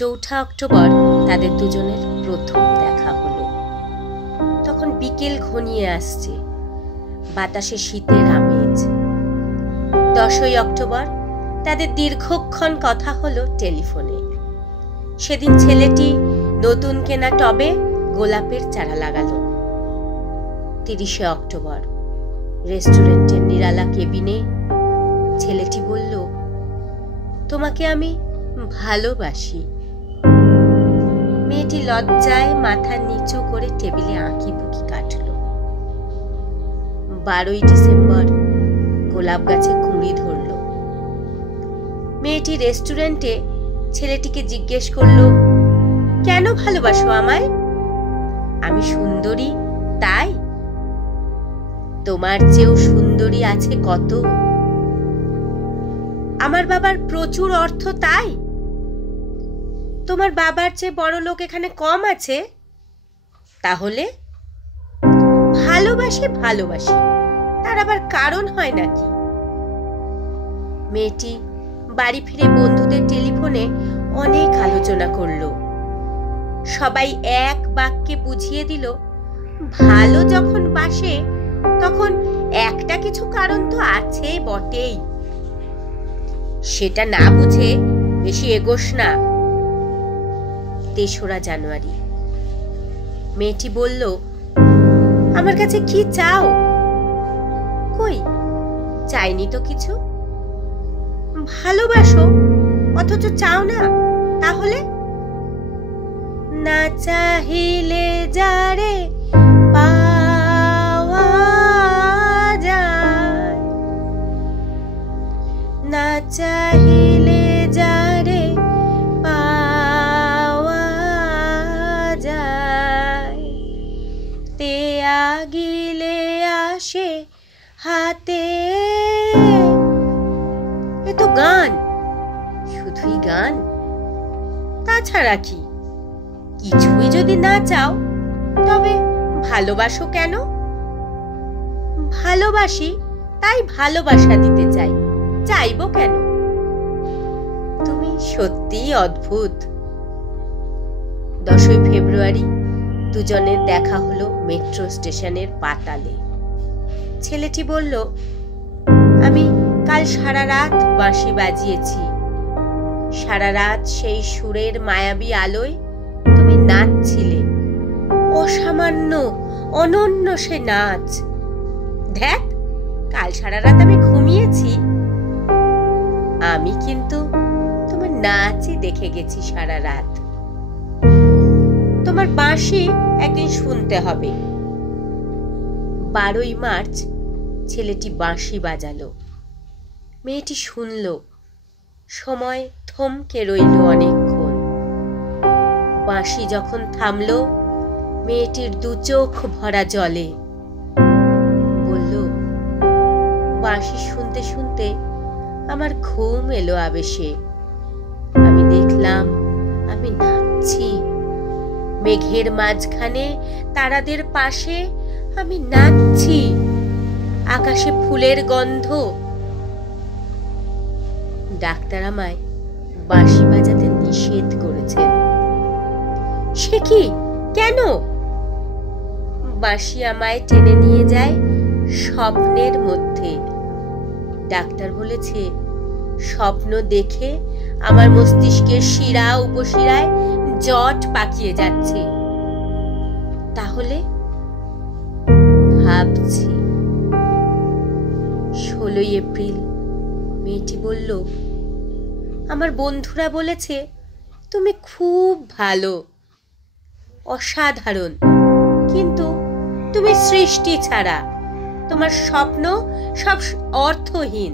4 October তাদের দুজনের প্রথম দেখা হলো। তখন বিকেল ঘনিয়ে আসছে, বাতাসে শীতের আমেজ। 10 অক্টোবর তাদের দীর্ঘক্ষণ কথা হলো টেলিফোনে। সেদিন ছেলেটি নতুন কেনা টবে গোলাপের চারা লাগালো। 30 অক্টোবর রেস্টুরেন্টের নিরালা কেবিনে ছেলেটি বলল, তোমাকে আমি ভালোবাসি। মেয়েটি লজ্জায় মাথা নিচু করে টেবিলে আঁকিবুকি কাটল। 12 ডিসেম্বর গোলাপ গাছে কুঁড়ি ধরল। মেয়েটি রেস্টুরেন্টে ছেলেটিকে জিজ্ঞেস করল, কেন ভালোবাসো আমায়? আমি সুন্দরী তাই? তোমার চেয়েও সুন্দরী আছে কত। আমার বাবার প্রচুর অর্থ তাই? তোমার বাবার চেয়ে বড় লোক এখানে কম আছে? তাহলে ভালোবাসি ভালোবাসি, তার আবার কারণ হয় নাকি? মেয়েটি বাড়ি ফিরে বন্ধুদের টেলিফোনে অনেক আলোচনা করল। সবাই এক বাক্যে বুঝিয়ে দিল, ভালো যখন বাসে তখন একটা কিছু কারণ তো আছে বটেই। সেটা না বুঝে বেশি এগোস না। 3 জানুয়ারি মেয়েটি বলল, আমার কাছে কি চাও? কই, চাইনি তো কিছু। ভালোবাসো অথচ চাও না, তাহলে? না চাহিলে যারে পাওয়া যায়, না চাহিলে যারে পাওয়া যায়, তে আগিলে আসে হাতে। এ তো গান, শুধুই গান, তাছাড়া কি? কিছুই যদি না চাও তবে ভালোবাসো কেন? ভালোবাসি তাই ভালোবাসা দিতে চাই, চাইবো কেন? তুমি সত্যিই অদ্ভুত। 10 ফেব্রুয়ারি দুজনের দেখা হলো মেট্রো স্টেশনের পাতালে। ছেলেটি বলল, আমি কাল সারা রাত বাঁশি বাজিয়েছি। সারা রাত সেই সুরের মায়াবী আলোয় তুমি নাচছিলে। অসামান্য অনন্য সে নাচ। দেখ, কাল সারা রাত আমি ঘুমিয়েছি, আমি কিন্তু তোমার নাচই দেখে গেছি সারা রাত। তোমার বাঁশি একদিন শুনতে হবে। 12 মার্চ ছেলেটি বাঁশি বাজালো। মেয়েটি শুনল। সময় থমকে রইল অনেকক্ষণ। বাঁশি যখন থামলো, মেয়েটির 2 চোখ ভরা জলে। বলল, বাঁশি শুনতে শুনতে আমার ঘুম এলো আবেশে। আমি দেখলাম আমি নাচছি। মেঘের মাঝখানে তারাদের পাশে আমি নাচছি। আকাশে ফুলের গন্ধ। ডাক্তার আমায় বাঁশি বাজাতে নিষেধ করেছেন। সে কি, কেন? বাঁশি আমায় টেনে নিয়ে যায় স্বপ্নের মধ্যে। ডাক্তার বলেছে, স্বপ্ন দেখে আমার মস্তিষ্কের শিরা উপশিরায় জট পাকিয়ে যাচ্ছে। তাহলে ভাবছি। 16 এপ্রিল মেয়েটি বলল, আমার বন্ধুরা বলেছে তুমি খুব ভালো, অসাধারণ, কিন্তু তুমি সৃষ্টি ছাড়া। তোমার স্বপ্ন সব অর্থহীন।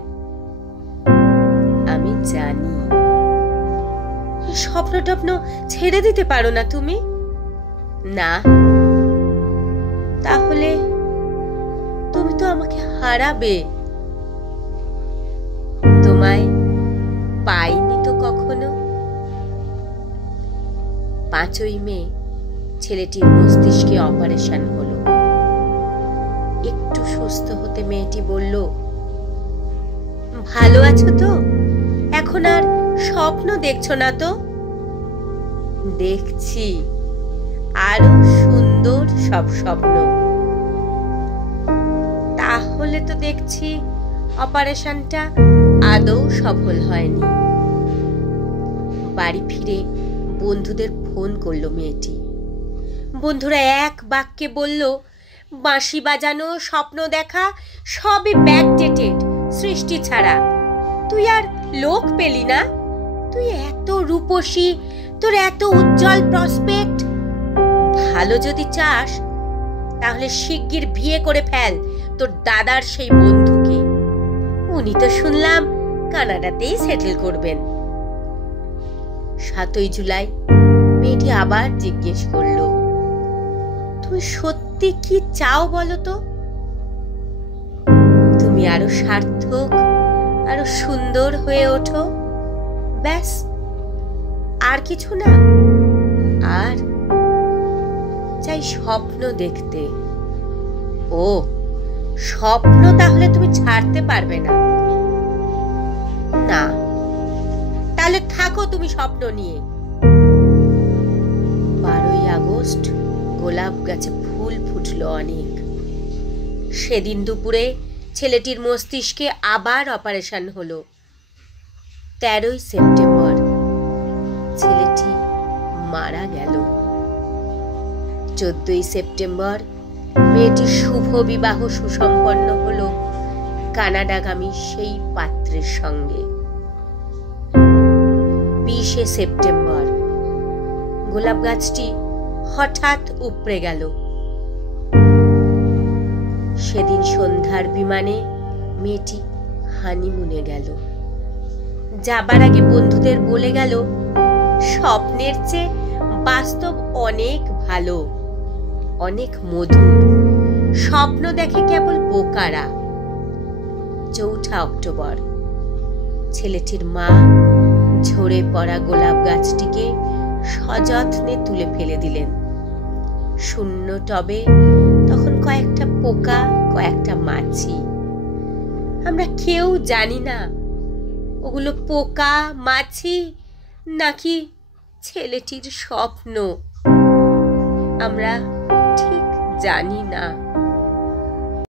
আমি জানি। স্বপ্ন টপ্ন ছেড়ে দিতে পারো না তুমি? না। তাহলে তুমি তো আমাকে হারাবে। তোমায় পাইনি তো কখনো। 5 মে ছেলেটির মস্তিষ্কে অপারেশন হলো। একটু সুস্থ হতে মেয়েটি বলল, ভালো আছো তো? এখন আর স্বপ্ন দেখছো না তো? দেখছি আরো সুন্দর সব স্বপ্ন। তাহলে তো দেখছি অপারেশনটা আদৌ সফল হয়নি। বাড়ি ফিরে বন্ধুদের ফোন করলো মেয়েটি। বন্ধুরা এক বাক্যে বলল, বাঁশি বাজানো, স্বপ্ন দেখা সবই ব্যাকডেটেড, সৃষ্টি ছাড়া। তুই আর লোক পেলি না? তুই এত রূপসী, তোর এত উজ্জ্বল প্রসপেক্ট। ভালো যদি চাস তাহলে শিগগির বিয়ে করে ফেল তোর দাদার সেই বন্ধুকে। উনি তো শুনলাম কানাডাতেই সেটেল করবেন। 7ই জুলাই মেয়েটি আবার জিজ্ঞেস করল, তুমি সত্যি কি চাও বলো তো? তুমি আরো সার্থক, আরো সুন্দর হয়ে ওঠো, ব্যাস, আর কিছু না? আর চাই স্বপ্ন দেখতে। ও, স্বপ্ন তাহলে তুমি ছাড়তে পারবে না? না, তাহলে থাকো তুমি স্বপ্ন নিয়ে। 12ই আগস্ট গোলাপ গাছে ফুল ফুটলো অনেক। সেদিন দুপুরে ছেলেটির মস্তিষ্কে আবার অপারেশন হলো। 13ই সেপ্টেম্বর ছেলেটি মারা গেল। 14ই সেপ্টেম্বর মেয়েটির শুভ বিবাহ সুসম্পন্ন হলো কানাডাগামী সেই পাত্রের সঙ্গে। 20শে সেপ্টেম্বর গোলাপ গাছটি হঠাৎ উপড়ে গেল। সেদিন সন্ধ্যার বিমানে মেয়েটি হানিমুনে গেল। যাবার আগে বন্ধুদের বলে গেল, স্বপ্নের চেয়ে বাস্তব অনেক ভালো, অনেক মধুর। স্বপ্ন দেখে কেবল বোকারা। 4 অক্টোবর ছেলেটির মা ঝরে পড়া গোলাপ গাছটিকে সযত্নে তুলে ফেলে দিলেন। শূন্য টবে তখন কয়েকটা পোকা, কয়েকটা মাছি। আমরা কেউ জানি না ওগুলো পোকা, মাছি নাকি ছেলেটির স্বপ্ন। আমরা ঠিক জানি না।